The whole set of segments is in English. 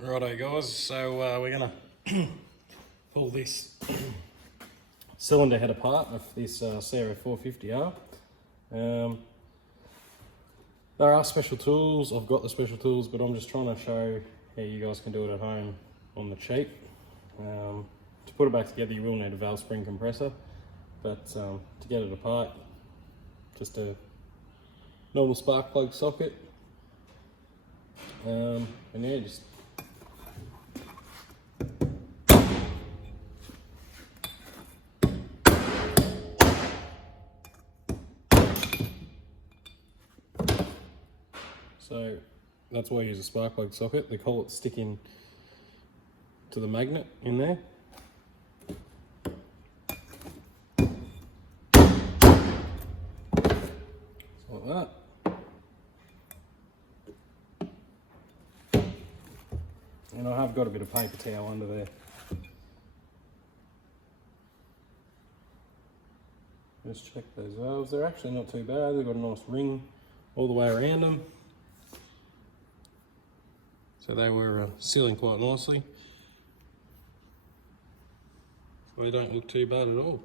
Righto guys, so we're going to pull this cylinder head apart of this Crf450r. There are special tools, I've got the special tools, but I'm just trying to show how you guys can do it at home on the cheap. To put it back together you will need a valve spring compressor, but to get it apart, just a normal spark plug socket. And yeah, just so that's why I use a spark plug socket. They call it sticking to the magnet in there. Like that. And I have got a bit of paper towel under there. Just check those valves. They're actually not too bad. They've got a nice ring all the way around them. So they were sealing quite nicely. So they don't look too bad at all.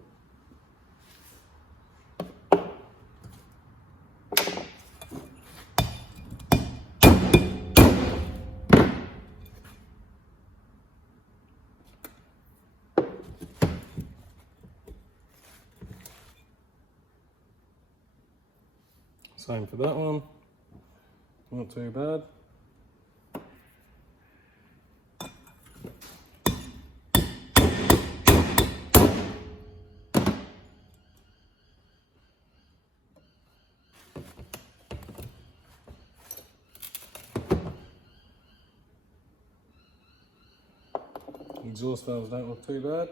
Same for that one, not too bad. Exhaust valves don't look too bad.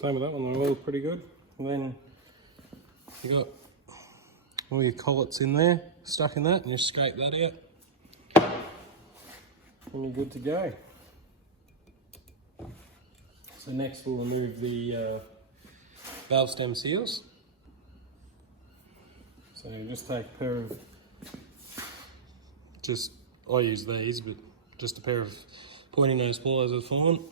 Same with that one, they all look pretty good. And then you got all your collets in there, stuck in that, and you scrape that out. And you're good to go. So next we'll remove the valve stem seals. So you just take a pair of, I use these, but just a pair of pointy nose pliers is fine.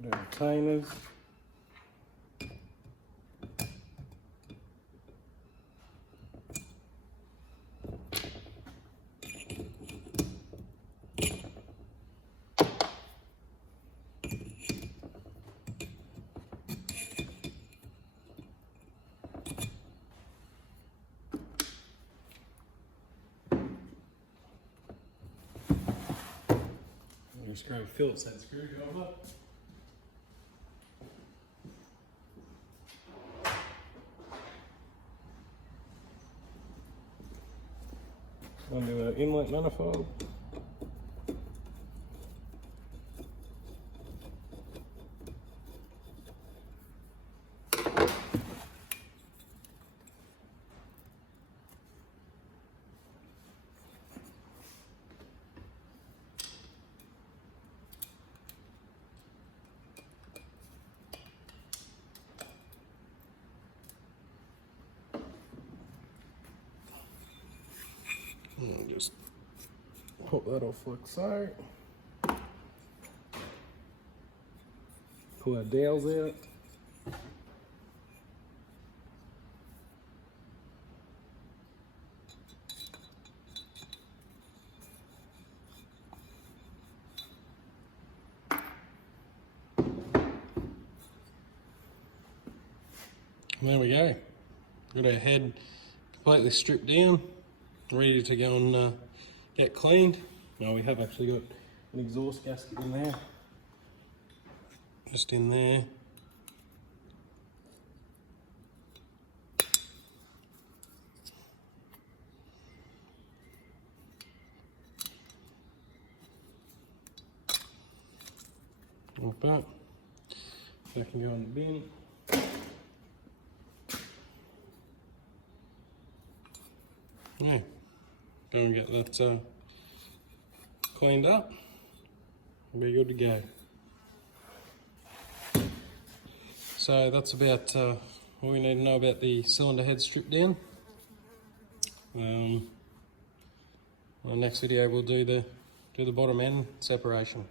Retainers. Just grab a Phillips head screwdriver. Undo an inlet manifold. And just pop that off like so. Pull our dowels out. And there we go. Got our head completely stripped down, ready to go and get cleaned. Now we have actually got an exhaust gasket in there. Just in there. Like that. That can go in the bin. Yeah, go and get that cleaned up. We'll be good to go. So that's about all we need to know about the cylinder head strip down. On the next video we'll do the bottom end separation.